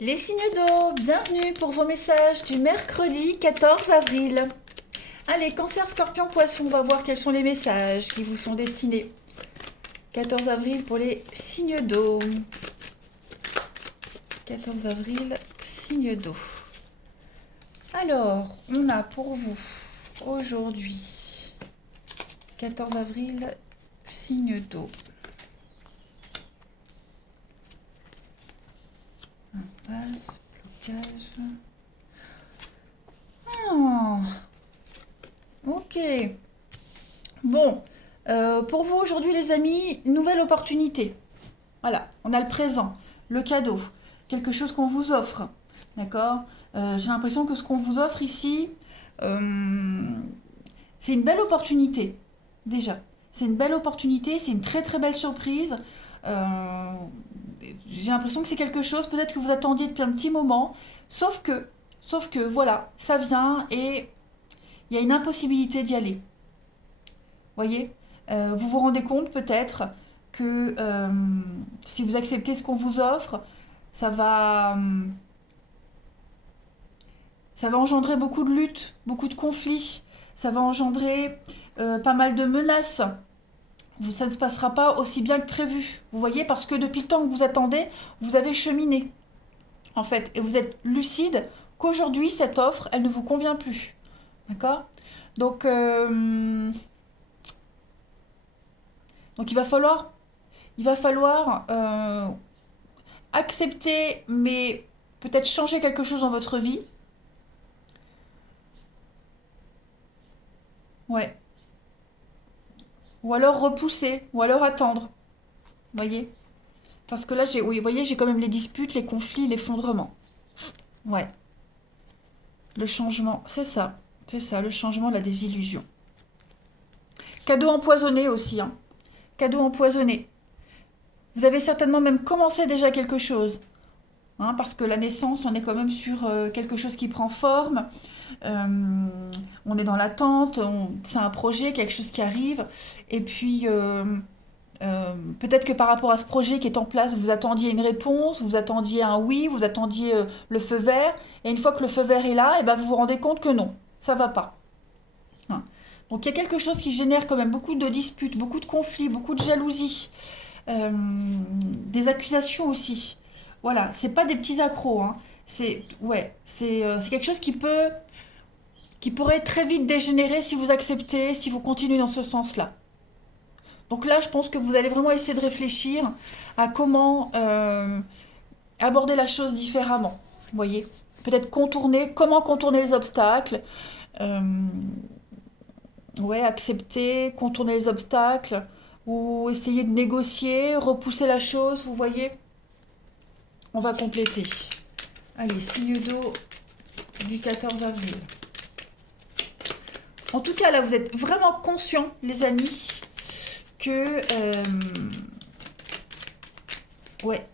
Les signes d'eau, bienvenue pour vos messages du mercredi 14 avril. Allez, cancer, scorpion, poisson, on va voir quels sont les messages qui vous sont destinés. 14 avril pour les signes d'eau. 14 avril, signes d'eau. Alors, on a pour vous aujourd'hui, 14 avril, signe d'eau. Impasse, blocage. Ah, ok. Bon, pour vous aujourd'hui les amis, nouvelle opportunité. Voilà, on a le présent, le cadeau, quelque chose qu'on vous offre. D'accord. J'ai l'impression que ce qu'on vous offre ici, euh, c'est une belle opportunité, déjà. C'est une belle opportunité, c'est une très très belle surprise. Euh, j'ai l'impression que c'est quelque chose peut-être que vous attendiez depuis un petit moment, sauf que, sauf que voilà, ça vient et il y a une impossibilité d'y aller. Voyez. Vous vous rendez compte peut-être que si vous acceptez ce qu'on vous offre, ça va, ça va engendrer beaucoup de luttes, beaucoup de conflits, ça va engendrer pas mal de menaces. Ça ne se passera pas aussi bien que prévu. Vous voyez, parce que depuis le temps que vous attendez, vous avez cheminé, en fait, et vous êtes lucide qu'aujourd'hui, cette offre, elle ne vous convient plus. D'accord. Donc, donc il va falloir accepter, mais peut-être changer quelque chose dans votre vie. Ouais. Ou alors repousser, ou alors attendre. Voyez. Parce que là, oui, vous voyez, j'ai quand même les disputes, les conflits, l'effondrement. Ouais. Le changement, c'est ça. C'est ça, le changement, la désillusion. Cadeau empoisonné aussi, hein. Cadeau empoisonné. Vous avez certainement même commencé déjà quelque chose. Hein, parce que la naissance, on est quand même sur quelque chose qui prend forme. On est dans l'attente, c'est un projet, quelque chose qui arrive. Et puis, peut-être que par rapport à ce projet qui est en place, vous attendiez une réponse, vous attendiez un oui, vous attendiez le feu vert. Et une fois que le feu vert est là, et ben vous vous rendez compte que non, ça va pas. Hein. Donc il y a quelque chose qui génère quand même beaucoup de disputes, beaucoup de conflits, beaucoup de jalousie, des accusations aussi. Voilà, c'est pas des petits accros, hein. C'est ouais, c'est quelque chose qui pourrait très vite dégénérer si vous acceptez, si vous continuez dans ce sens-là. Donc là, je pense que vous allez vraiment essayer de réfléchir à comment aborder la chose différemment. Vous voyez, peut-être contourner, comment contourner les obstacles. Euh, ouais, accepter, contourner les obstacles ou essayer de négocier, repousser la chose. Vous voyez, on va compléter. Allez, signe d'eau du 14 avril. En tout cas, là, vous êtes vraiment conscients, les amis, que ouais,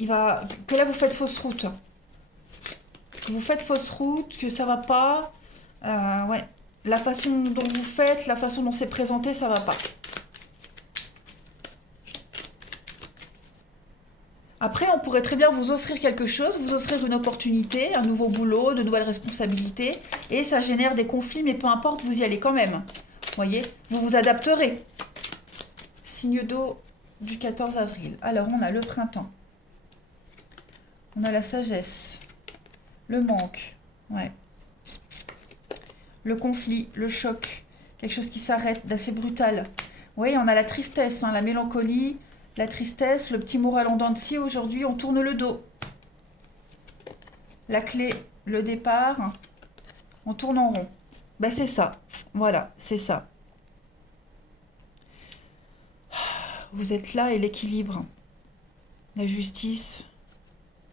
que là vous faites fausse route, que vous faites fausse route, que ça va pas. Ouais, la façon dont vous faites, la façon dont c'est présenté, ça va pas. Après, on pourrait très bien vous offrir quelque chose, vous offrir une opportunité, un nouveau boulot, de nouvelles responsabilités, et ça génère des conflits, mais peu importe, vous y allez quand même. Voyez, vous vous adapterez. Signe d'eau du 14 avril. Alors, on a le printemps. On a la sagesse. Le manque. Ouais. Le conflit, le choc. Quelque chose qui s'arrête, d'assez brutal. Oui, on a la tristesse, hein, la mélancolie, la tristesse, le petit moral en dents de scie. Aujourd'hui, on tourne le dos. La clé, le départ, on tourne en rond. Ben c'est ça. Voilà, c'est ça. Vous êtes là et l'équilibre. La justice.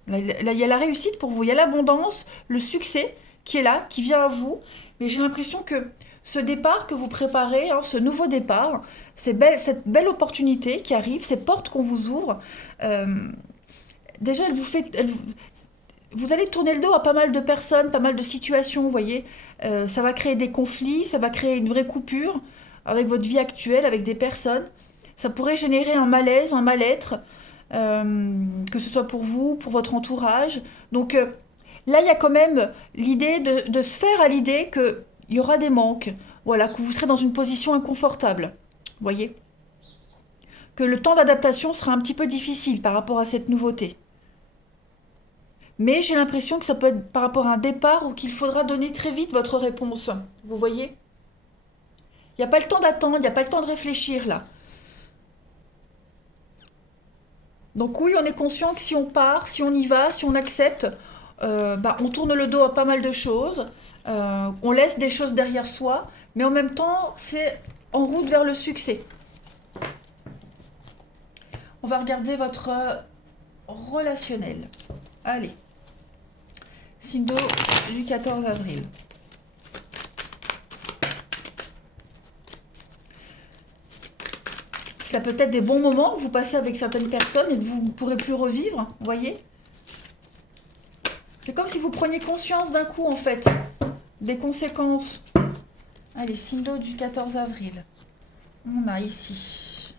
Là, il y a la réussite pour vous. Il y a l'abondance, le succès qui est là, qui vient à vous. Mais j'ai l'impression que ce départ que vous préparez, hein, ce nouveau départ, cette belle opportunité qui arrive, ces portes qu'on vous ouvre, euh, déjà, vous allez tourner le dos à pas mal de personnes, pas mal de situations, vous voyez. Ça va créer des conflits, ça va créer une vraie coupure avec votre vie actuelle, avec des personnes. Ça pourrait générer un malaise, un mal-être. que ce soit pour vous, pour votre entourage. Donc là, il y a quand même l'idée de se faire à l'idée qu'il y aura des manques, voilà, que vous serez dans une position inconfortable. Vous voyez? Que le temps d'adaptation sera un petit peu difficile par rapport à cette nouveauté. Mais j'ai l'impression que ça peut être par rapport à un départ ou qu'il faudra donner très vite votre réponse. Vous voyez? Il n'y a pas le temps d'attendre, il n'y a pas le temps de réfléchir là. Donc oui, on est conscient que si on part, si on y va, si on accepte, on tourne le dos à pas mal de choses, on laisse des choses derrière soi, mais en même temps, c'est en route vers le succès. On va regarder votre relationnel. Allez, signe d'eau du 14 avril. Ça peut être des bons moments que vous passez avec certaines personnes et que vous ne pourrez plus revivre, vous voyez? C'est comme si vous preniez conscience d'un coup, en fait, des conséquences. Allez, signe d'eau du 14 avril. On a ici.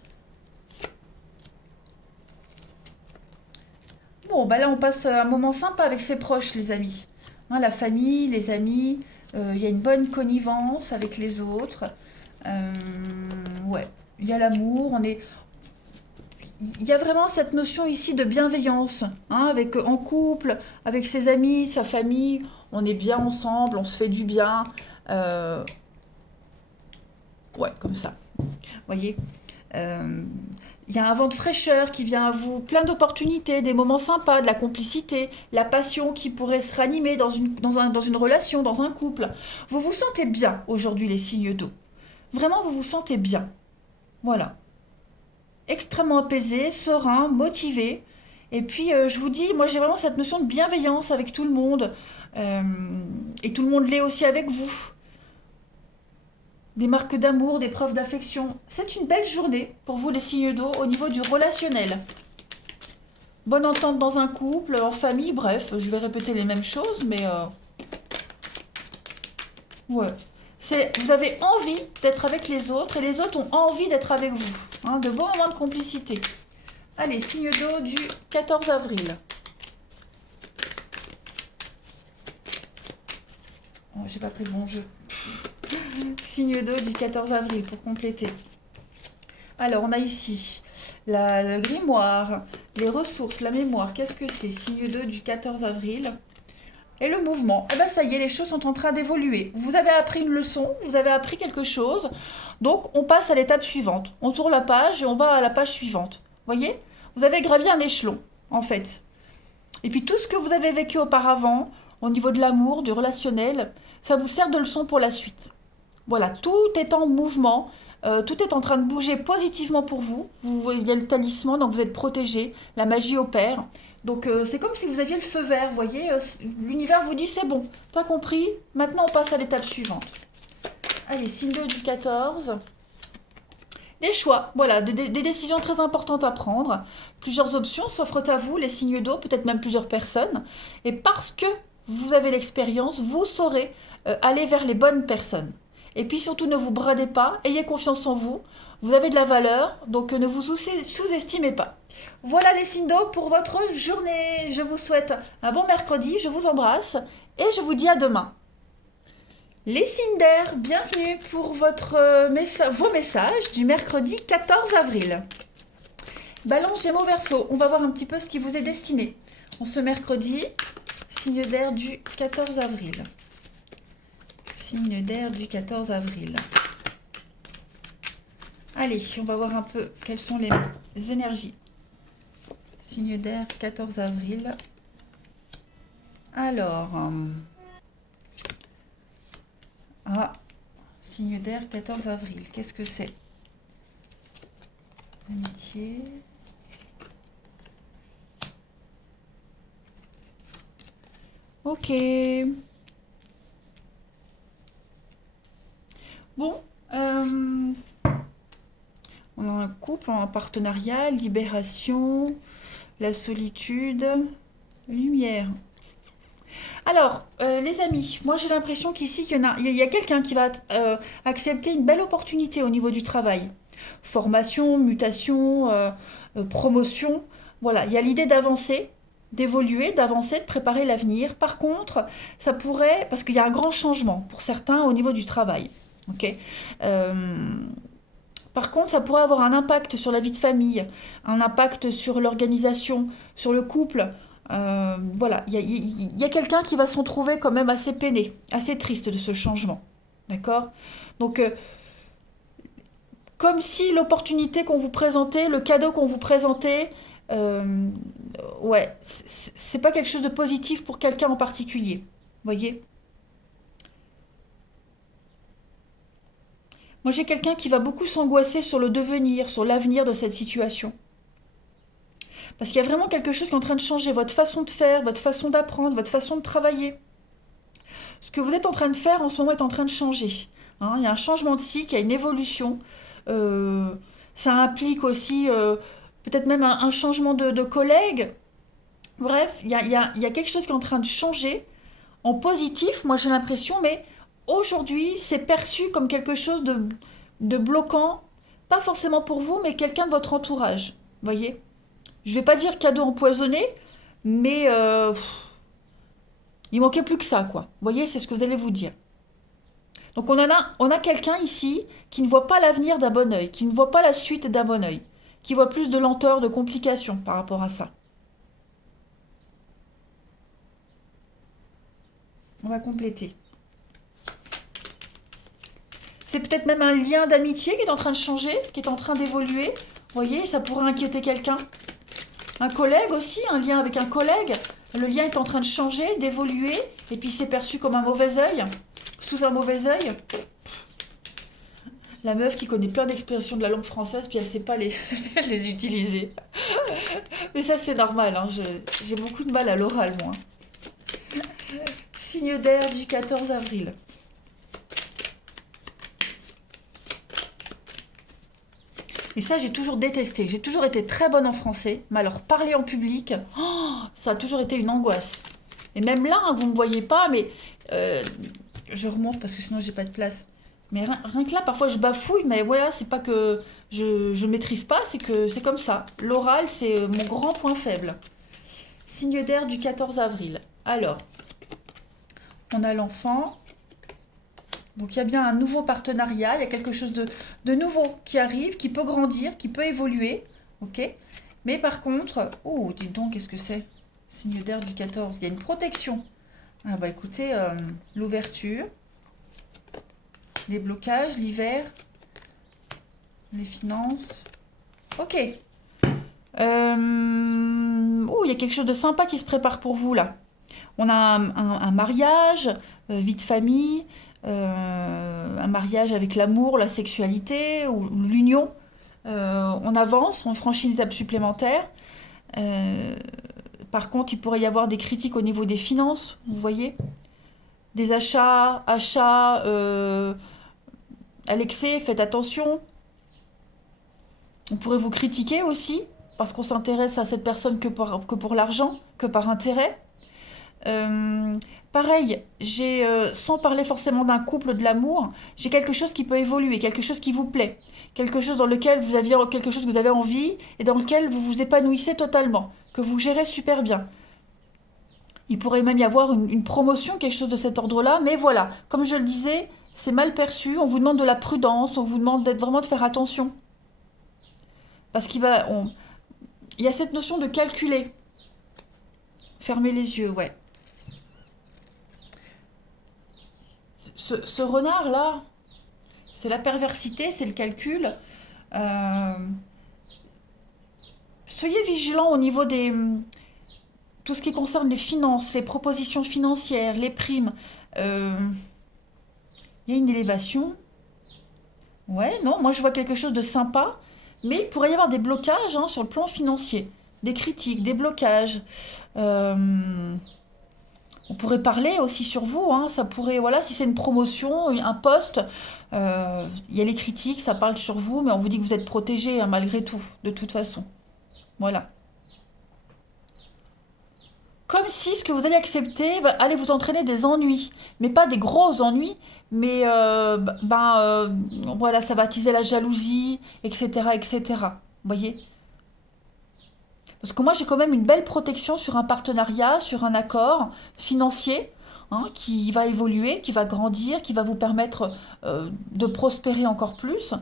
Bon, bah là, on passe un moment sympa avec ses proches, les amis. Hein, la famille, les amis, il y a une bonne connivence avec les autres. Ouais, il y a l'amour, il y a vraiment cette notion ici de bienveillance, hein, avec, en couple, avec ses amis, sa famille, on est bien ensemble, on se fait du bien. Euh, ouais, comme ça. Vous voyez? Euh, il y a un vent de fraîcheur qui vient à vous, plein d'opportunités, des moments sympas, de la complicité, la passion qui pourrait se ranimer dans une relation, dans un couple. Vous vous sentez bien aujourd'hui, les signes d'eau. Vraiment, vous vous sentez bien. Voilà. Extrêmement apaisé, serein, motivé. Et puis, je vous dis, moi j'ai vraiment cette notion de bienveillance avec tout le monde. Euh, et tout le monde l'est aussi avec vous. Des marques d'amour, des preuves d'affection. C'est une belle journée pour vous les signes d'eau au niveau du relationnel. Bonne entente dans un couple, en famille, bref, je vais répéter les mêmes choses, mais ouais. Vous avez envie d'être avec les autres et les autres ont envie d'être avec vous. Hein, de beaux moments de complicité. Allez, signe d'eau du 14 avril. Oh, j'ai pas pris le bon jeu. Signe d'eau du 14 avril pour compléter. Alors, on a ici le grimoire, les ressources, la mémoire. Qu'est-ce que c'est? Signe d'eau du 14 avril. Et le mouvement. Eh bien, ça y est, les choses sont en train d'évoluer. Vous avez appris une leçon, vous avez appris quelque chose. Donc, on passe à l'étape suivante. On tourne la page et on va à la page suivante. Voyez? Vous avez gravi un échelon, en fait. Et puis, tout ce que vous avez vécu auparavant, au niveau de l'amour, du relationnel, ça vous sert de leçon pour la suite. Voilà, tout est en mouvement. Tout est en train de bouger positivement pour vous. Il y a le talisman, donc vous êtes protégé. La magie opère. Donc c'est comme si vous aviez le feu vert, vous voyez. L'univers vous dit c'est bon, t'as compris, maintenant on passe à l'étape suivante. Allez, signe d'eau du 14. Des choix, voilà, des décisions très importantes à prendre. Plusieurs options s'offrent à vous, les signes d'eau, peut-être même plusieurs personnes. Et parce que vous avez l'expérience, vous saurez aller vers les bonnes personnes. Et puis surtout, ne vous bradez pas, ayez confiance en vous. Vous avez de la valeur, donc ne vous sous-estimez pas. Voilà les signes d'eau pour votre journée. Je vous souhaite un bon mercredi, je vous embrasse et je vous dis à demain. Les signes d'air, bienvenue pour vos messages du mercredi 14 avril. Balance Gémeaux Verseau, on va voir un petit peu ce qui vous est destiné. En ce mercredi, signe d'air du 14 avril. Signe d'air du 14 avril. Allez, on va voir un peu quelles sont les énergies. Signe d'air 14 avril. Alors, signe d'air 14 avril, qu'est-ce que c'est? Amitié. Ok. Bon, on a un couple, un partenariat, libération, la solitude, lumière. Alors, les amis, moi j'ai l'impression qu'ici, il y a quelqu'un qui va accepter une belle opportunité au niveau du travail. Formation, mutation, promotion. Voilà, il y a l'idée d'avancer, d'évoluer, d'avancer, de préparer l'avenir. Par contre, ça pourrait, parce qu'il y a un grand changement pour certains au niveau du travail. Ok. Euh, Par contre, ça pourrait avoir un impact sur la vie de famille, un impact sur l'organisation, sur le couple. Voilà, il y a quelqu'un qui va s'en trouver quand même assez peiné, assez triste de ce changement. D'accord. Donc, comme si l'opportunité qu'on vous présentait, le cadeau qu'on vous présentait, euh, ouais, c'est pas quelque chose de positif pour quelqu'un en particulier. Voyez. Moi, j'ai quelqu'un qui va beaucoup s'angoisser sur le devenir, sur l'avenir de cette situation. Parce qu'il y a vraiment quelque chose qui est en train de changer. Votre façon de faire, votre façon d'apprendre, votre façon de travailler. Ce que vous êtes en train de faire en ce moment est en train de changer. Hein, il y a un changement de cycle, il y a une évolution. Euh, Ça implique aussi peut-être même un changement de collègue. Bref, il y a quelque chose qui est en train de changer en positif, moi j'ai l'impression, mais aujourd'hui c'est perçu comme quelque chose de bloquant, pas forcément pour vous, mais quelqu'un de votre entourage. Voyez. Je vais pas dire cadeau empoisonné, mais il manquait plus que ça, quoi. Vous voyez, c'est ce que vous allez vous dire. Donc on a quelqu'un ici qui ne voit pas l'avenir d'un bon œil, qui ne voit pas la suite d'un bon œil, qui voit plus de lenteur, de complications par rapport à ça. On va compléter. C'est peut-être même un lien d'amitié qui est en train de changer, qui est en train d'évoluer. Vous voyez, ça pourrait inquiéter quelqu'un. Un collègue aussi, un lien avec un collègue. Le lien est en train de changer, d'évoluer, et puis c'est perçu comme un mauvais œil, sous un mauvais œil. La meuf qui connaît plein d'expressions de la langue française, puis elle sait pas les, les utiliser. Mais ça c'est normal, hein, j'ai beaucoup de mal à l'oral moi. Signe d'air du 14 avril. Et ça, j'ai toujours détesté. J'ai toujours été très bonne en français, mais alors parler en public, oh, ça a toujours été une angoisse. Et même là, hein, vous ne me voyez pas, mais euh, je remonte parce que sinon j'ai pas de place. Mais rien que là, parfois je bafouille, mais voilà, c'est pas que je maîtrise pas, c'est que c'est comme ça. L'oral, c'est mon grand point faible. Signe d'air du 14 avril. Alors, on a l'enfant. Donc il y a bien un nouveau partenariat, il y a quelque chose de nouveau qui arrive, qui peut grandir, qui peut évoluer. Ok. Mais par contre, oh, dites donc, qu'est-ce que c'est? Signe d'air du 14. Il y a une protection. Ah bah écoutez, l'ouverture, les blocages, l'hiver, les finances. Ok. Oh, il y a quelque chose de sympa qui se prépare pour vous là. On a un mariage, vie de famille, un mariage avec l'amour, la sexualité ou l'union. On avance, on franchit une étape supplémentaire. Euh, Par contre, il pourrait y avoir des critiques au niveau des finances, vous voyez. Des achats à l'excès, faites attention. On pourrait vous critiquer aussi, parce qu'on s'intéresse à cette personne que pour l'argent, que par intérêt. Euh, Pareil, sans parler forcément d'un couple, de l'amour, j'ai quelque chose qui peut évoluer, quelque chose qui vous plaît, quelque chose dans lequel vous aviez quelque chose que vous avez envie et dans lequel vous vous épanouissez totalement, que vous gérez super bien. Il pourrait même y avoir une promotion, quelque chose de cet ordre-là, mais voilà, comme je le disais, c'est mal perçu, on vous demande de la prudence, on vous demande vraiment de faire attention. Parce il y a cette notion de calculer. Fermer les yeux, ouais. Ce renard-là, c'est la perversité, c'est le calcul. Euh, Soyez vigilants au niveau des tout ce qui concerne les finances, les propositions financières, les primes. Euh, Il y a une élévation. Ouais, non, moi je vois quelque chose de sympa, mais il pourrait y avoir des blocages hein, sur le plan financier, des critiques, des blocages. Euh, On pourrait parler aussi sur vous, hein, ça pourrait, voilà, si c'est une promotion, un poste, il y a les critiques, ça parle sur vous, mais on vous dit que vous êtes protégé hein, malgré tout, de toute façon. Voilà. Comme si ce que vous allez accepter va aller vous entraîner des ennuis, mais pas des gros ennuis, mais voilà, ça va attiser la jalousie, etc., etc. Vous voyez? Parce que moi, j'ai quand même une belle protection sur un partenariat, sur un accord financier, hein, qui va évoluer, qui va grandir, qui va vous permettre de prospérer encore plus.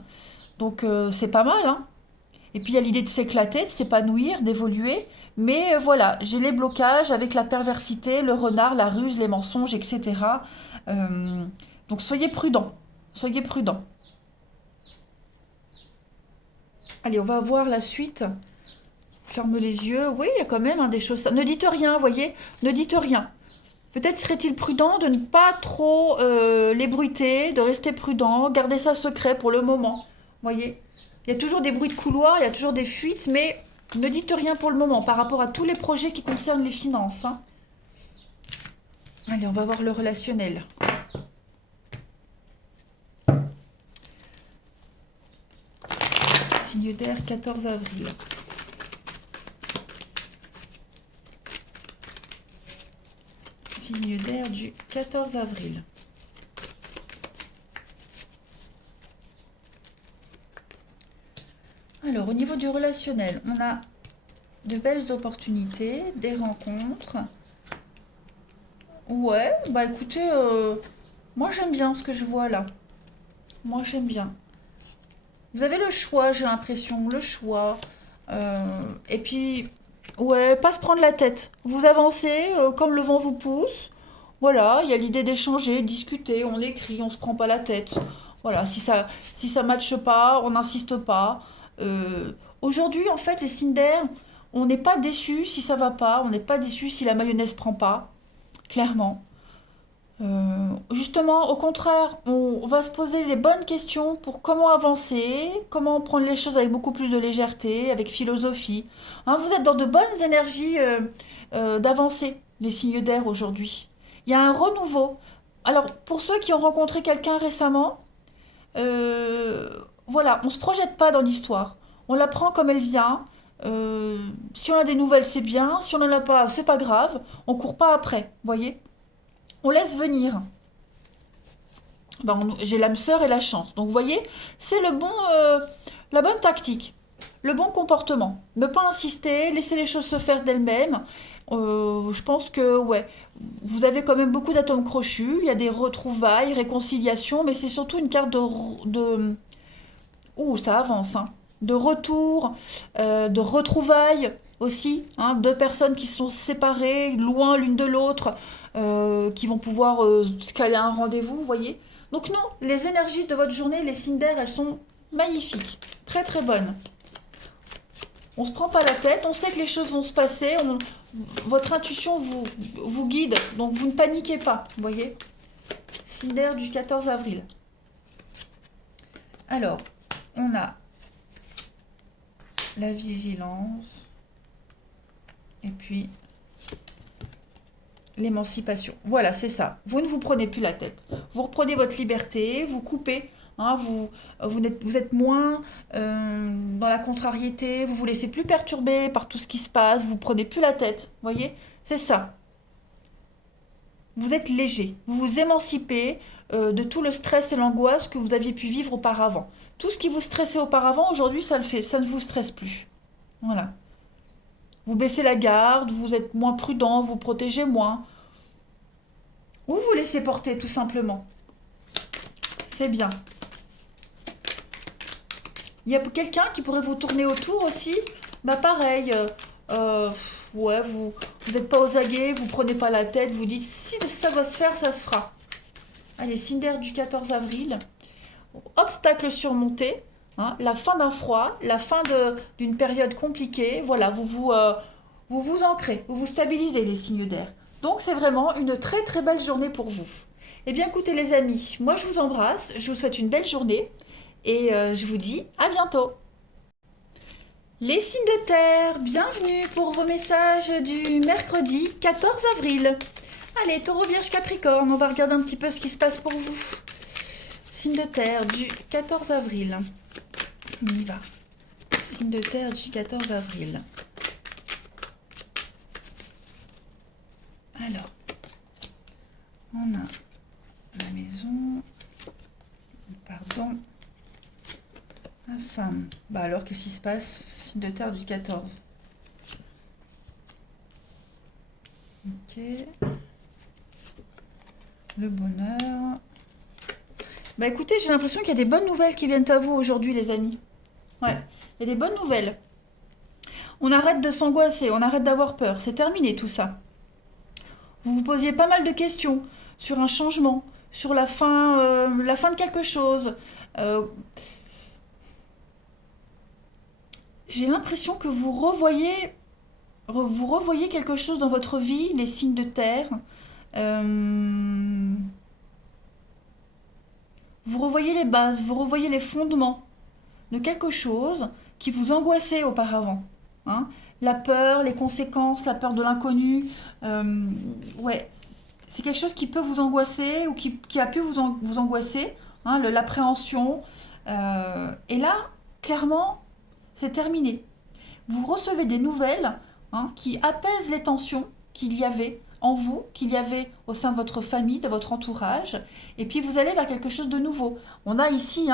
Donc, c'est pas mal, hein. Et puis, il y a l'idée de s'éclater, de s'épanouir, d'évoluer. Mais voilà, j'ai les blocages avec la perversité, le renard, la ruse, les mensonges, etc. Euh, donc, soyez prudents. Soyez prudents. Allez, on va voir la suite. Ferme les yeux. Oui, il y a quand même, hein, des choses. Ne dites rien, voyez. Ne dites rien. Peut-être serait-il prudent de ne pas trop l'ébruiter, de rester prudent, garder ça secret pour le moment. Voyez. Il y a toujours des bruits de couloir, il y a toujours des fuites, mais ne dites rien pour le moment par rapport à tous les projets qui concernent les finances, hein. Allez, on va voir le relationnel. Signe d'air, 14 avril. Signe d'air du 14 avril. Alors, au niveau du relationnel, on a de belles opportunités, des rencontres. Ouais, bah écoutez, moi j'aime bien ce que je vois là. Moi j'aime bien. Vous avez le choix, j'ai l'impression, le choix. Euh, et puis, ouais, pas se prendre la tête. Vous avancez comme le vent vous pousse. Voilà, il y a l'idée d'échanger, discuter, on écrit, on se prend pas la tête. Voilà, si ça matche pas, on n'insiste pas. Euh, Aujourd'hui, en fait, les signes d'air, on n'est pas déçu si ça va pas, on n'est pas déçu si la mayonnaise prend pas, clairement. Justement, au contraire, on va se poser les bonnes questions pour comment avancer, comment prendre les choses avec beaucoup plus de légèreté, avec philosophie. Hein, vous êtes dans de bonnes énergies d'avancer, les signes d'air aujourd'hui. Il y a un renouveau. Alors, pour ceux qui ont rencontré quelqu'un récemment, euh, voilà, on ne se projette pas dans l'histoire. On la prend comme elle vient. Si on a des nouvelles, c'est bien. Si on n'en a pas, c'est pas grave. On court pas après, voyez. On laisse venir. Ben, j'ai l'âme sœur et la chance. Donc vous voyez, c'est la bonne tactique, le bon comportement. Ne pas insister, laisser les choses se faire d'elles-mêmes. Je pense que ouais, vous avez quand même beaucoup d'atomes crochus. Il y a des retrouvailles, réconciliations, mais c'est surtout une carte ouh, ça avance, hein. De retour, de retrouvailles aussi, hein, deux personnes qui sont séparées, loin l'une de l'autre, qui vont pouvoir se caler un rendez-vous, vous voyez. Donc non, les énergies de votre journée, les signes d'air, elles sont magnifiques, très très bonnes. On se prend pas la tête, on sait que les choses vont se passer, votre intuition vous guide, donc vous ne paniquez pas, vous voyez. Signe d'air du 14 avril. Alors, on a la vigilance et puis l'émancipation. Voilà, c'est ça. Vous ne vous prenez plus la tête. Vous reprenez votre liberté, vous coupez, hein, vous êtes moins dans la contrariété, vous vous laissez plus perturber par tout ce qui se passe, vous prenez plus la tête. Vous voyez. C'est ça. Vous êtes léger, vous vous émancipez de tout le stress et l'angoisse que vous aviez pu vivre auparavant. Tout ce qui vous stressait auparavant, aujourd'hui, ça ne vous stresse plus. Voilà. Vous baissez la garde, vous êtes moins prudent, vous protégez moins. Ou vous laissez porter, tout simplement. C'est bien. Il y a quelqu'un qui pourrait vous tourner autour aussi. Bah pareil, ouais, vous n'êtes pas aux aguets, vous prenez pas la tête, vous dites si ça va se faire, ça se fera. Allez, signe d'air du 14 avril. Obstacle surmonté, hein, la fin d'un froid, la fin d'une période compliquée. Voilà, vous vous ancrez, vous vous stabilisez les signes d'air. Donc c'est vraiment une très très belle journée pour vous. Eh bien écoutez les amis, moi je vous embrasse, je vous souhaite une belle journée et je vous dis à bientôt. Les signes de terre, bienvenue pour vos messages du mercredi 14 avril. Allez, taureau, vierge, capricorne, on va regarder un petit peu ce qui se passe pour vous. Signe de terre du 14 avril. On y va. Signe de terre du 14 avril. Alors, on a la maison. Pardon. La femme. Bah alors, qu'est-ce qui se passe? Signe de terre du 14. l'amitié, le bonheur. Bah écoutez, j'ai l'impression qu'il y a des bonnes nouvelles qui viennent à vous aujourd'hui, les amis. Ouais, il y a des bonnes nouvelles. On arrête de s'angoisser, on arrête d'avoir peur. C'est terminé tout ça. Vous vous posiez pas mal de questions sur un changement, sur la fin de quelque chose. Euh, j'ai l'impression que vous revoyez quelque chose dans votre vie, les signes de terre. Euh, vous revoyez les bases, vous revoyez les fondements de quelque chose qui vous angoissait auparavant. Hein. La peur, les conséquences, la peur de l'inconnu. euh, ouais, c'est quelque chose qui peut vous angoisser ou qui a pu vous angoisser. Hein, l'appréhension. Et là, clairement, c'est terminé. Vous recevez des nouvelles qui apaisent les tensions qu'il y avait en vous, qu'il y avait au sein de votre famille, de votre entourage, et puis vous allez vers quelque chose de nouveau. On a ici,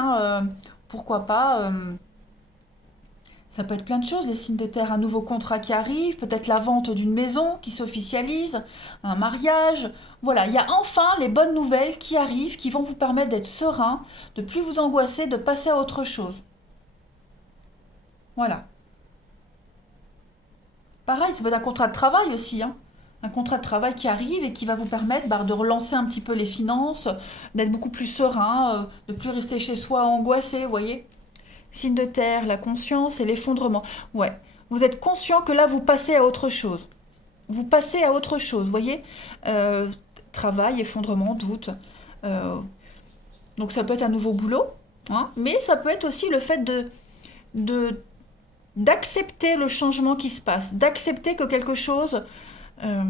pourquoi pas, ça peut être plein de choses, les signes de terre, un nouveau contrat qui arrive, peut-être la vente d'une maison qui s'officialise, un mariage. Voilà, il y a enfin les bonnes nouvelles qui arrivent, qui vont vous permettre d'être serein, de plus vous angoisser, de passer à autre chose. Voilà. Pareil, ça peut être un contrat de travail aussi, hein. Un contrat de travail qui arrive et qui va vous permettre de relancer un petit peu les finances, d'être beaucoup plus serein, de plus rester chez soi angoissé, vous voyez. Signe de terre, la conscience et l'effondrement. Ouais, vous êtes conscient que là, vous passez à autre chose. Vous passez à autre chose, vous voyez. Euh, Travail, effondrement, doute. Euh, donc ça peut être un nouveau boulot, hein, mais ça peut être aussi le fait de d'accepter le changement qui se passe, d'accepter que quelque chose, euh,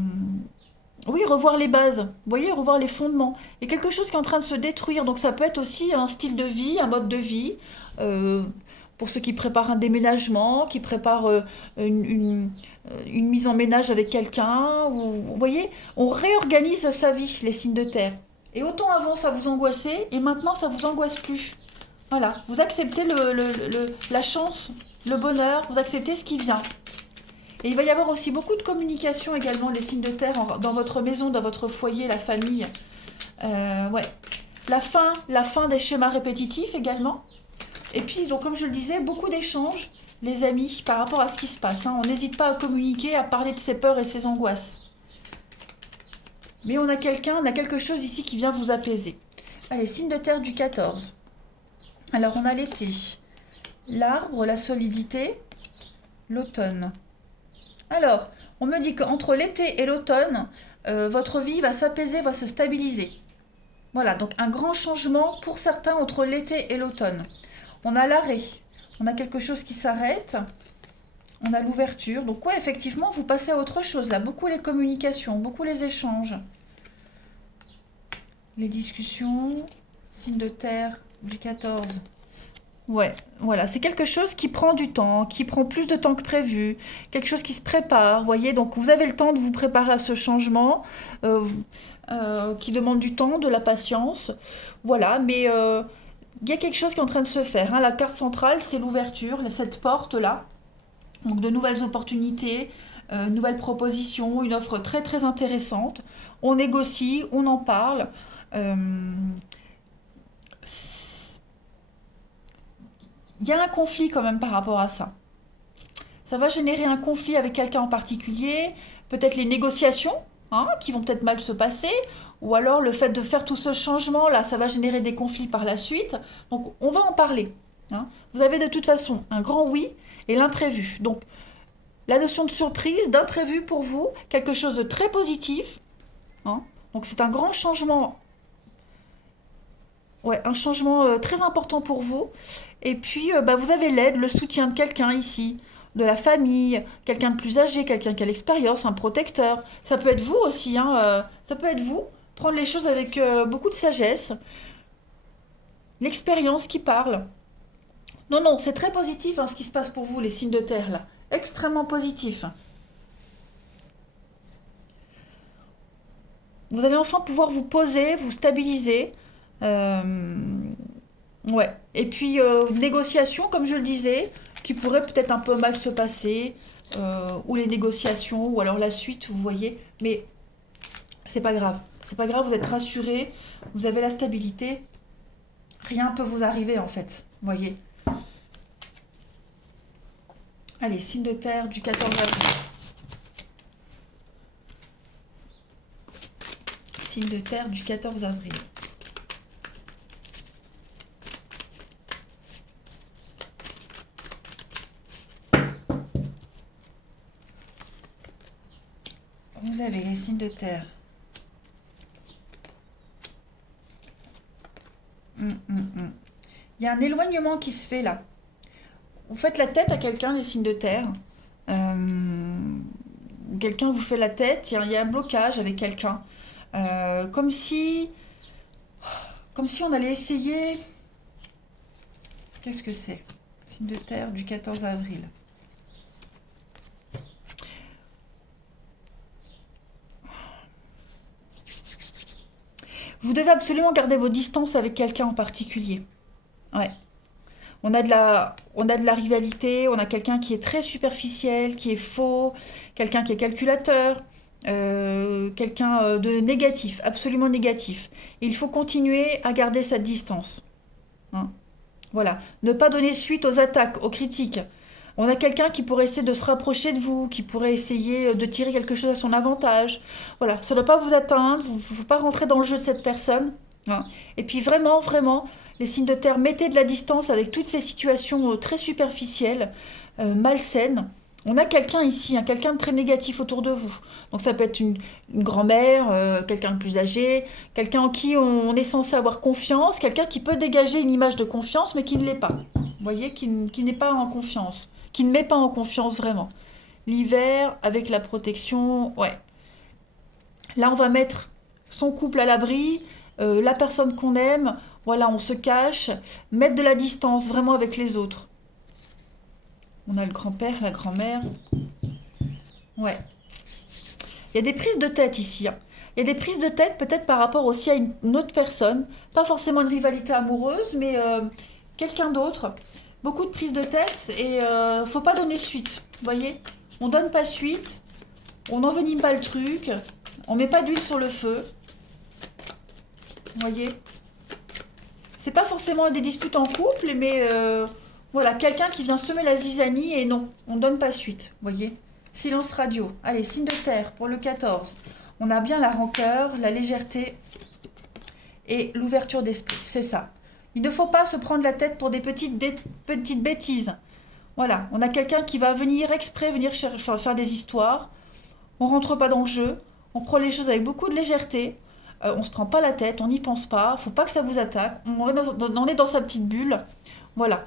oui, revoir les bases, vous voyez, revoir les fondements. Il y a quelque chose qui est en train de se détruire, donc ça peut être aussi un style de vie, un mode de vie, euh, pour ceux qui préparent un déménagement, qui préparent une mise en ménage avec quelqu'un, ou, vous voyez, on réorganise sa vie, les signes de terre. Et autant avant ça vous angoissait, et maintenant ça vous angoisse plus. Voilà, vous acceptez la chance, le bonheur, vous acceptez ce qui vient. Et il va y avoir aussi beaucoup de communication également, les signes de terre, dans votre maison, dans votre foyer, la famille. Ouais. La fin des schémas répétitifs également. Et puis, donc, comme je le disais, beaucoup d'échanges, les amis, par rapport à ce qui se passe. Hein. On n'hésite pas à communiquer, à parler de ses peurs et ses angoisses. Mais on a quelque chose ici qui vient vous apaiser. Allez, signe de terre du 14. Alors, on a l'été, l'arbre, la solidité, l'automne. Alors, on me dit qu'entre l'été et l'automne, votre vie va s'apaiser, va se stabiliser. Voilà, donc un grand changement pour certains entre l'été et l'automne. On a l'arrêt, on a quelque chose qui s'arrête, on a l'ouverture. Donc ouais, effectivement, vous passez à autre chose là. Beaucoup les communications, beaucoup les échanges, les discussions, signe de terre du 14. Ouais, voilà, c'est quelque chose qui prend du temps, qui prend plus de temps que prévu, quelque chose qui se prépare, vous voyez, donc vous avez le temps de vous préparer à ce changement, euh, qui demande du temps, de la patience, voilà, mais il y a quelque chose qui est en train de se faire, hein. La carte centrale, c'est l'ouverture, cette porte-là, donc de nouvelles opportunités, nouvelles propositions, une offre très très intéressante, on négocie, on en parle, euh, il y a un conflit quand même par rapport à ça. Ça va générer un conflit avec quelqu'un en particulier, peut-être les négociations, qui vont peut-être mal se passer, ou alors le fait de faire tout ce changement là, ça va générer des conflits par la suite. Donc on va en parler. Hein. Vous avez de toute façon un grand oui et l'imprévu. Donc la notion de surprise, d'imprévu pour vous, quelque chose de très positif. Hein. Donc c'est un grand changement, ouais, un changement très important pour vous. Et puis vous avez l'aide, le soutien de quelqu'un ici, de la famille, quelqu'un de plus âgé, quelqu'un qui a l'expérience, un protecteur. Ça peut être vous aussi, ça peut être vous. Prendre les choses avec beaucoup de sagesse, l'expérience qui parle. Non, non, c'est très positif ce qui se passe pour vous, les signes de terre là. Extrêmement positif. Vous allez enfin pouvoir vous poser, vous stabiliser. Euh, ouais. Et puis, négociations, comme je le disais, qui pourraient peut-être un peu mal se passer, ou les négociations, ou alors la suite, vous voyez. Mais C'est pas grave. C'est pas grave, vous êtes rassurés, vous avez la stabilité. Rien peut vous arriver en fait. Voyez. Allez, signe de terre du 14 avril. Signe de terre du 14 avril. Vous avez les signes de terre. Il y a un éloignement qui se fait là. Vous faites la tête à quelqu'un, les signes de terre. Quelqu'un vous fait la tête, il y a un blocage avec quelqu'un. Comme si on allait essayer... Qu'est-ce que c'est? Signe de terre du 14 avril. Vous devez absolument garder vos distances avec quelqu'un en particulier. Ouais. On a de la rivalité, on a quelqu'un qui est très superficiel, qui est faux, quelqu'un qui est calculateur, quelqu'un de négatif, absolument négatif. Il faut continuer à garder cette distance. Hein. Voilà. Ne pas donner suite aux attaques, aux critiques. On a quelqu'un qui pourrait essayer de se rapprocher de vous, qui pourrait essayer de tirer quelque chose à son avantage. Voilà, ça ne doit pas vous atteindre, il ne faut pas rentrer dans le jeu de cette personne. Hein. Et puis vraiment, vraiment, les signes de terre, mettez de la distance avec toutes ces situations très superficielles, malsaines. On a quelqu'un ici, hein, quelqu'un de très négatif autour de vous. Donc ça peut être une grand-mère, quelqu'un de plus âgé, quelqu'un en qui on est censé avoir confiance, quelqu'un qui peut dégager une image de confiance mais qui ne l'est pas. Vous voyez, qui n'est pas en confiance, qui ne met pas en confiance vraiment. L'hiver avec la protection, ouais. Là on va mettre son couple à l'abri, la personne qu'on aime, voilà, on se cache, mettre de la distance vraiment avec les autres. On a le grand-père, la grand-mère. Ouais. Il y a des prises de tête ici. Hein. Il y a des prises de tête peut-être par rapport aussi à une autre personne. Pas forcément une rivalité amoureuse, mais quelqu'un d'autre. Beaucoup de prises de tête et faut pas donner suite. Vous voyez? On donne pas suite. On n'envenime pas le truc. On met pas d'huile sur le feu. Vous voyez? C'est pas forcément des disputes en couple, mais voilà, quelqu'un qui vient semer la zizanie et non, on donne pas suite. Vous voyez? Silence radio. Allez, signe de terre pour le 14. On a bien la rancœur, la légèreté et l'ouverture d'esprit. C'est ça. Il ne faut pas se prendre la tête pour des petites bêtises. Voilà, on a quelqu'un qui va venir exprès, venir faire des histoires. On rentre pas dans le jeu. On prend les choses avec beaucoup de légèreté. On se prend pas la tête, on n'y pense pas. Faut pas que ça vous attaque. On est dans sa petite bulle. Voilà.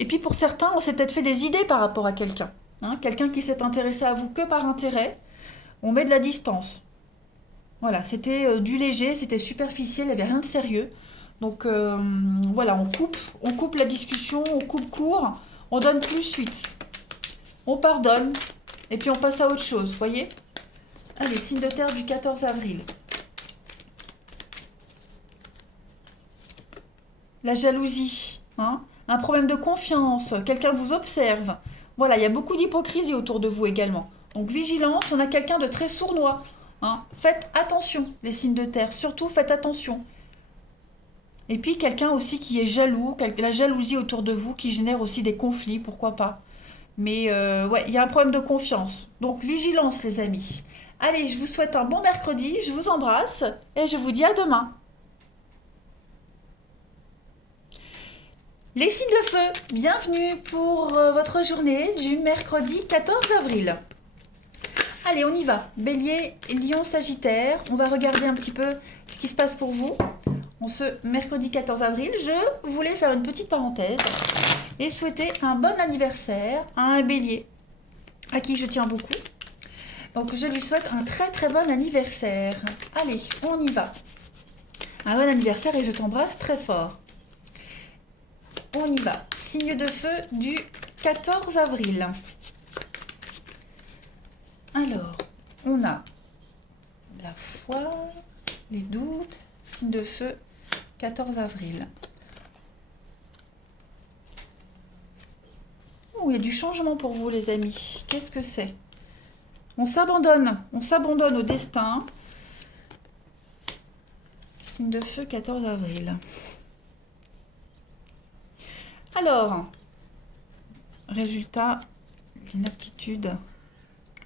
Et puis pour certains, on s'est peut-être fait des idées par rapport à quelqu'un. Hein, quelqu'un qui s'est intéressé à vous que par intérêt. On met de la distance. Voilà, c'était du léger, c'était superficiel, il n'y avait rien de sérieux. Donc voilà, on coupe la discussion, on coupe court, on donne plus suite. On pardonne, et puis on passe à autre chose, vous voyez? Allez, signe de terre du 14 avril. La jalousie, hein? Un problème de confiance, quelqu'un vous observe. Voilà, il y a beaucoup d'hypocrisie autour de vous également. Donc vigilance, on a quelqu'un de très sournois. Hein. Faites attention, les signes de terre, surtout faites attention. Et puis quelqu'un aussi qui est jaloux, la jalousie autour de vous qui génère aussi des conflits, pourquoi pas. Mais ouais, il y a un problème de confiance. Donc vigilance les amis. Allez, je vous souhaite un bon mercredi, je vous embrasse et je vous dis à demain. Les signes de feu, bienvenue pour votre journée du mercredi 14 avril. Allez, on y va. Bélier, Lion, Sagittaire. On va regarder un petit peu ce qui se passe pour vous en ce mercredi 14 avril. Je voulais faire une petite parenthèse et souhaiter un bon anniversaire à un bélier à qui je tiens beaucoup. Donc, je lui souhaite un très très bon anniversaire. Allez, on y va. Un bon anniversaire et je t'embrasse très fort. On y va. Signe de feu du 14 avril. Alors, on a la foi, les doutes, signe de feu, 14 avril. Oh, il y a du changement pour vous, les amis. Qu'est-ce que c'est? On s'abandonne au destin. Signe de feu, 14 avril. Alors, résultat, l'inaptitude,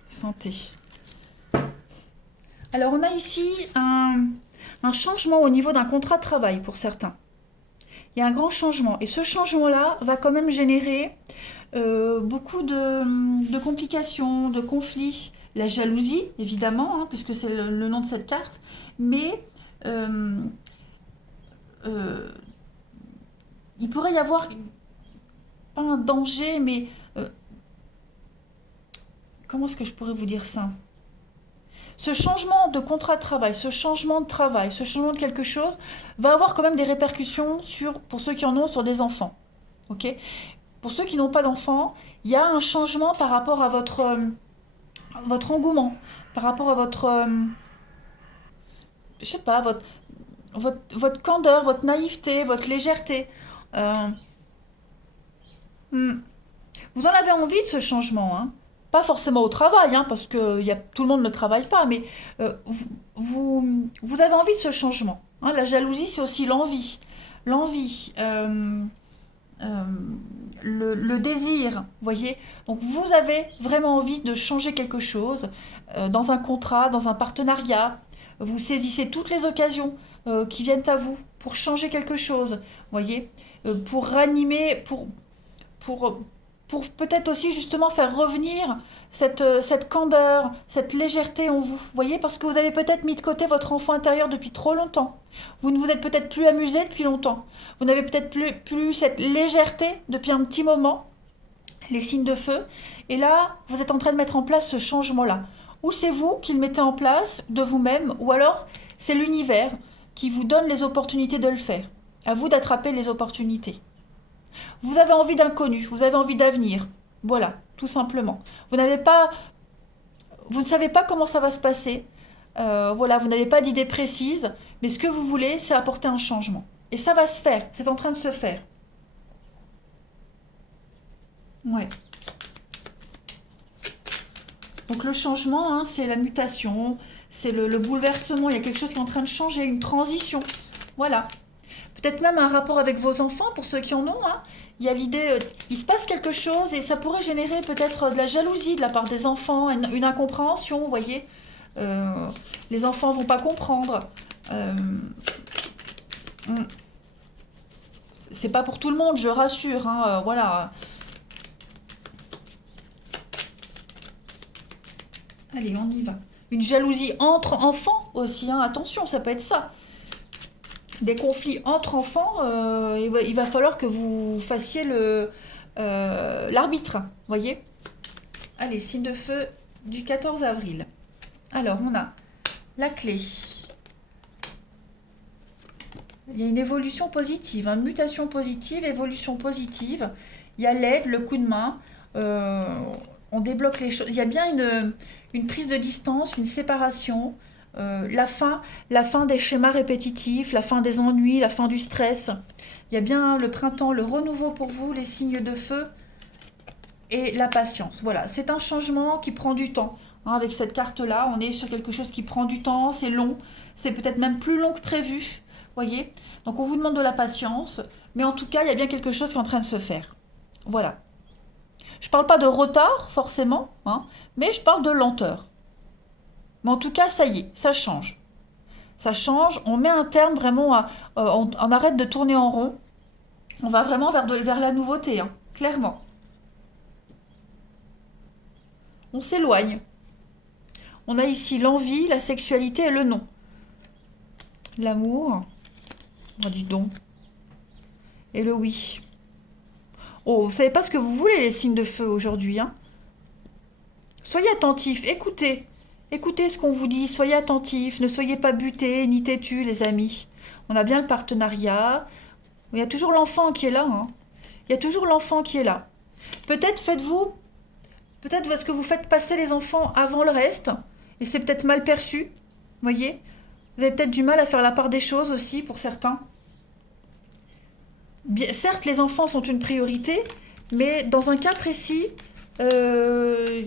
santé. Alors, on a ici un changement au niveau d'un contrat de travail pour certains. Il y a un grand changement. Et ce changement-là va quand même générer beaucoup de complications, de conflits. La jalousie, évidemment, hein, puisque c'est le nom de cette carte. Mais euh, euh, il pourrait y avoir, pas un danger, mais comment est-ce que je pourrais vous dire ça? Ce changement de contrat de travail, ce changement de travail, ce changement de quelque chose va avoir quand même des répercussions pour ceux qui en ont, sur des enfants. Ok? Pour ceux qui n'ont pas d'enfants, il y a un changement par rapport à votre engouement, par rapport à je sais pas, votre candeur, votre naïveté, votre légèreté. Euh, hmm. Vous en avez envie de ce changement, hein. Pas forcément au travail, hein, parce que tout le monde ne travaille pas, mais vous avez envie de ce changement, hein. La jalousie, c'est aussi l'envie. L'envie, euh, le désir, vous voyez. Donc vous avez vraiment envie de changer quelque chose dans un contrat, dans un partenariat. Vous saisissez toutes les occasions qui viennent à vous pour changer quelque chose, vous voyez. Pour ranimer, pour, pour peut-être aussi justement faire revenir cette candeur, cette légèreté en vous. Vous voyez, parce que vous avez peut-être mis de côté votre enfant intérieur depuis trop longtemps. Vous ne vous êtes peut-être plus amusé depuis longtemps. Vous n'avez peut-être plus cette légèreté depuis un petit moment, les signes de feu. Et là, vous êtes en train de mettre en place ce changement-là. Ou c'est vous qui le mettez en place de vous-même, ou alors c'est l'univers qui vous donne les opportunités de le faire. À vous d'attraper les opportunités. Vous avez envie d'inconnu, vous avez envie d'avenir. Voilà, tout simplement. Vous ne savez pas comment ça va se passer. Voilà, vous n'avez pas d'idée précise, mais ce que vous voulez, c'est apporter un changement. Et ça va se faire, c'est en train de se faire. Ouais. Donc le changement, hein, c'est la mutation, c'est le bouleversement. Il y a quelque chose qui est en train de changer, une transition. Voilà. Peut-être même un rapport avec vos enfants, pour ceux qui en ont, hein. Il y a l'idée, il se passe quelque chose et ça pourrait générer peut-être de la jalousie de la part des enfants, une incompréhension, vous voyez. Euh, les enfants vont pas comprendre. Euh, hmm. C'est pas pour tout le monde, je rassure, hein, voilà. Allez, on y va. Une jalousie entre enfants aussi, hein, attention, ça peut être ça. Des conflits entre enfants, il va falloir que vous fassiez l'arbitre, voyez. Allez, signe de feu du 14 avril. Alors, on a la clé. Il y a une évolution positive, une mutation positive, évolution positive. Il y a l'aide, le coup de main. euh, on débloque les choses. Il y a bien une prise de distance, une séparation. La fin des schémas répétitifs, la fin des ennuis, la fin du stress. Il y a bien le printemps, le renouveau pour vous, les signes de feu et la patience. Voilà, c'est un changement qui prend du temps. Hein, avec cette carte-là, on est sur quelque chose qui prend du temps, c'est long, c'est peut-être même plus long que prévu. Voyez. Donc on vous demande de la patience, mais en tout cas, il y a bien quelque chose qui est en train de se faire. Voilà. Je ne parle pas de retard, forcément, hein, mais je parle de lenteur. Mais en tout cas, ça y est, ça change. Ça change, on met un terme vraiment on arrête de tourner en rond. On va vraiment vers la nouveauté, hein, clairement. On s'éloigne. On a ici l'envie, la sexualité et le non. L'amour, oh, dis donc, et le oui. Oh, vous savez pas ce que vous voulez, les signes de feu aujourd'hui, hein. Soyez attentifs, écoutez. Écoutez ce qu'on vous dit, soyez attentifs, ne soyez pas butés ni têtus, les amis. On a bien le partenariat. Il y a toujours l'enfant qui est là, hein. Il y a toujours l'enfant qui est là. Peut-être peut-être parce que vous faites passer les enfants avant le reste, et c'est peut-être mal perçu, voyez. Vous avez peut-être du mal à faire la part des choses aussi pour certains. Bien, certes, les enfants sont une priorité, mais dans un cas précis, euh,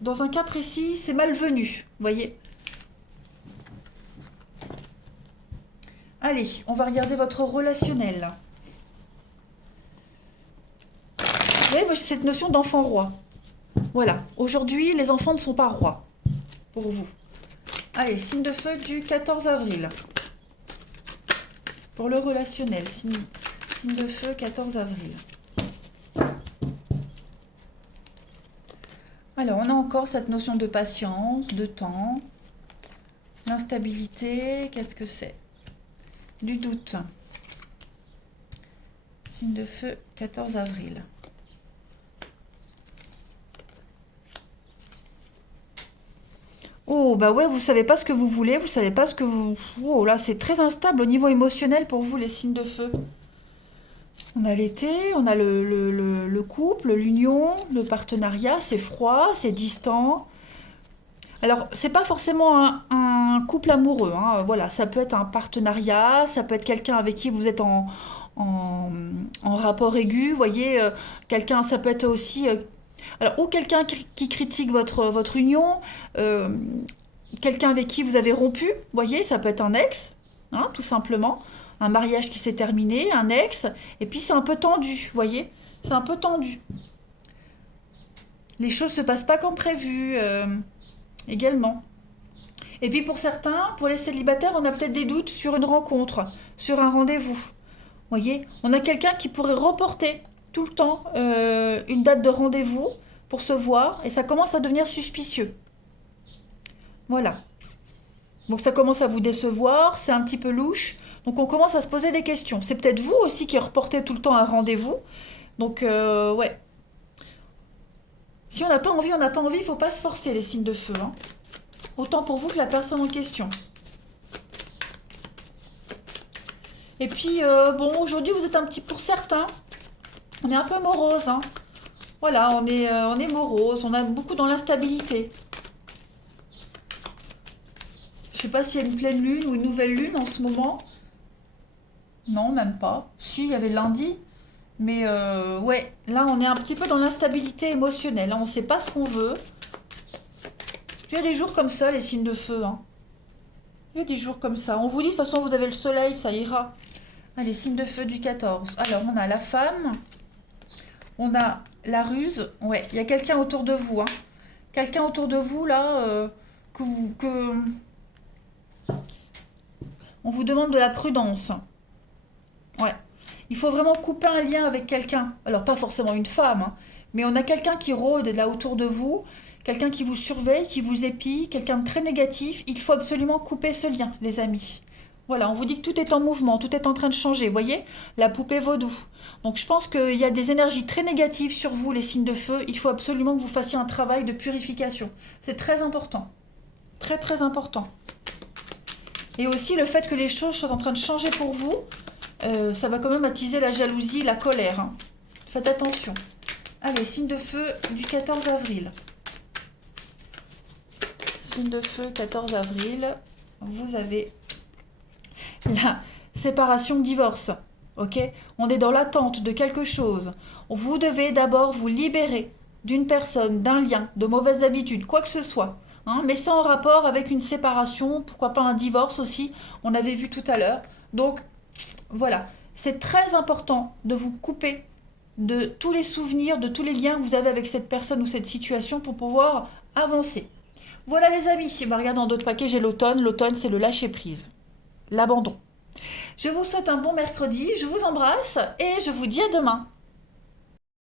dans un cas précis, c'est malvenu, vous voyez. Allez, on va regarder votre relationnel. Vous voyez, moi j'ai cette notion d'enfant roi. Voilà, aujourd'hui, les enfants ne sont pas rois, pour vous. Allez, signe de feu du 14 avril. Pour le relationnel, signe de feu 14 avril. Alors, on a encore cette notion de patience, de temps, l'instabilité, qu'est-ce que c'est? Du doute. Signe de feu 14 avril. Oh, bah ouais, vous savez pas ce que vous voulez, vous savez pas ce que vous... Oh là, c'est très instable au niveau émotionnel pour vous, les signes de feu. On a l'été, on a le couple, l'union, le partenariat, c'est froid, c'est distant. Alors, c'est pas forcément un couple amoureux, hein. Voilà, ça peut être un partenariat, ça peut être quelqu'un avec qui vous êtes en rapport aigu, vous voyez, quelqu'un, ça peut être aussi... alors, ou quelqu'un qui critique votre union, euh, quelqu'un avec qui vous avez rompu, vous voyez, ça peut être un ex, hein, tout simplement, un mariage qui s'est terminé, un ex, et puis c'est un peu tendu, vous voyez, c'est un peu tendu. Les choses se passent pas comme prévu, également. Et puis pour certains, pour les célibataires, on a peut-être des doutes sur une rencontre, sur un rendez-vous. Vous voyez, on a quelqu'un qui pourrait reporter tout le temps une date de rendez-vous pour se voir, et ça commence à devenir suspicieux. Voilà. Donc ça commence à vous décevoir, c'est un petit peu louche. Donc on commence à se poser des questions. C'est peut-être vous aussi qui reportez tout le temps un rendez-vous. Donc ouais. Si on n'a pas envie, on n'a pas envie, il ne faut pas se forcer les signes de feu, hein. Autant pour vous que la personne en question. Et puis bon, aujourd'hui vous êtes un petit, pour certains, on est un peu morose, hein. Voilà, on est morose, on a beaucoup dans l'instabilité. Je sais pas s'il y a une pleine lune ou une nouvelle lune en ce moment. Non, même pas. Si, il y avait lundi. Mais ouais, là on est un petit peu dans l'instabilité émotionnelle, hein. On ne sait pas ce qu'on veut. Il y a des jours comme ça, les signes de feu, hein. Il y a des jours comme ça. On vous dit, de toute façon, vous avez le soleil, ça ira. Allez, signe de feu du 14. Alors, on a la femme. On a la ruse. Ouais, il y a quelqu'un autour de vous, hein. Quelqu'un autour de vous, là, on vous demande de la prudence. Ouais. Il faut vraiment couper un lien avec quelqu'un. Alors, pas forcément une femme, hein, mais on a quelqu'un qui rôde là autour de vous, quelqu'un qui vous surveille, qui vous épie, quelqu'un de très négatif. Il faut absolument couper ce lien, les amis. Voilà, on vous dit que tout est en mouvement, tout est en train de changer. Vous voyez, la poupée vaudou. Donc, je pense qu'il y a des énergies très négatives sur vous, les signes de feu. Il faut absolument que vous fassiez un travail de purification. C'est très important. Très, très important. Et aussi, le fait que les choses soient en train de changer pour vous, ça va quand même attiser la jalousie, la colère, hein. Faites attention. Allez, signe de feu du 14 avril. Signe de feu 14 avril. Vous avez la séparation, divorce. Ok? On est dans l'attente de quelque chose. Vous devez d'abord vous libérer d'une personne, d'un lien, de mauvaises habitudes, quoi que ce soit, hein, mais ça en rapport avec une séparation, pourquoi pas un divorce aussi, on avait vu tout à l'heure. Donc, voilà, c'est très important de vous couper de tous les souvenirs, de tous les liens que vous avez avec cette personne ou cette situation pour pouvoir avancer. Voilà les amis, si vous regardez dans d'autres paquets, j'ai l'automne. L'automne, c'est le lâcher-prise, l'abandon. Je vous souhaite un bon mercredi, je vous embrasse et je vous dis à demain.